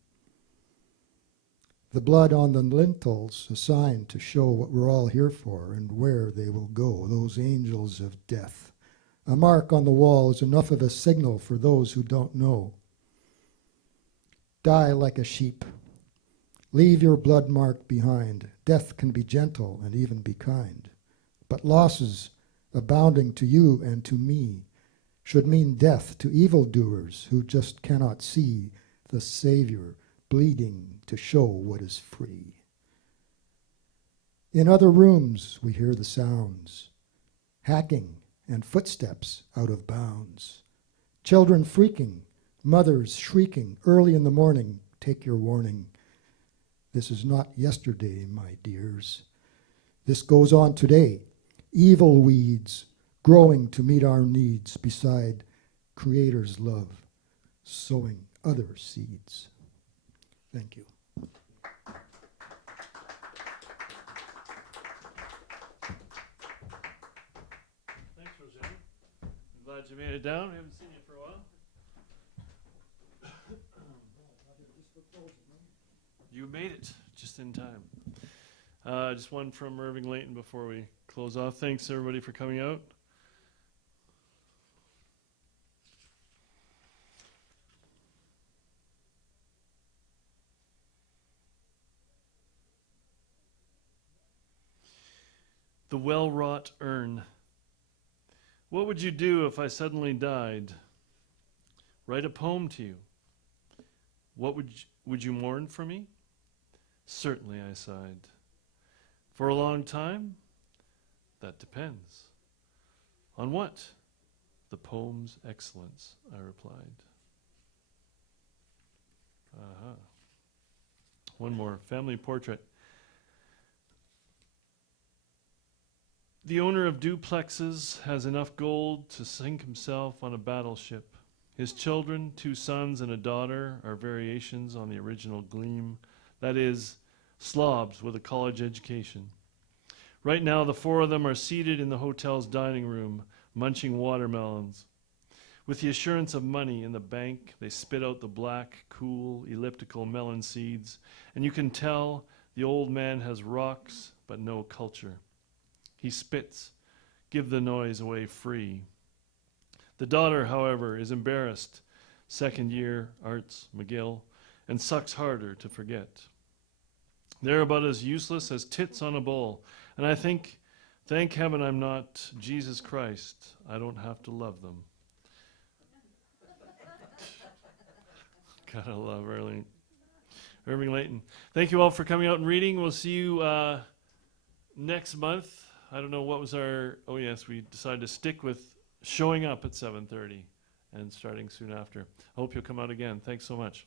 The blood on the lintels, a sign to show what we're all here for and where they will go, those angels of death. A mark on the wall is enough of a signal for those who don't know. Die like a sheep. Leave your blood mark behind. Death can be gentle and even be kind. But losses abounding to you and to me should mean death to evildoers who just cannot see the Savior bleeding to show what is free. In other rooms we hear the sounds, hacking and footsteps out of bounds. Children freaking, mothers shrieking early in the morning, take your warning. This is not yesterday, my dears. This goes on today. Evil weeds growing to meet our needs beside Creator's love, sowing other seeds. Thank you. Thanks, Roseanne. I'm glad you made it down. We haven't seen you for a while. You made it just in time. Just one from Irving Layton before we close off. Thanks, everybody, for coming out. The well-wrought urn. What would you do if I suddenly died? Write a poem to you. What would you mourn for me? Certainly, I sighed. For a long time? That depends. On what? The poem's excellence, I replied. One more, family portrait. The owner of duplexes has enough gold to sink himself on a battleship. His children, 2 sons and a daughter, are variations on the original Gleam. That is, slobs with a college education. Right now, the 4 of them are seated in the hotel's dining room, munching watermelons. With the assurance of money in the bank, they spit out the black, cool, elliptical melon seeds, and you can tell the old man has rocks but no culture. He spits, give the noise away free. The daughter, however, is embarrassed, second year, arts, McGill, and sucks harder to forget. They're about as useless as tits on a bowl, and I think, thank heaven I'm not Jesus Christ, I don't have to love them. Gotta love Irving Layton. Thank you all for coming out and reading. We'll see you next month. I don't know what was our, oh yes, we decided to stick with showing up at 7:30 and starting soon after. Hope you'll come out again. Thanks so much.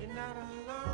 You're not alone.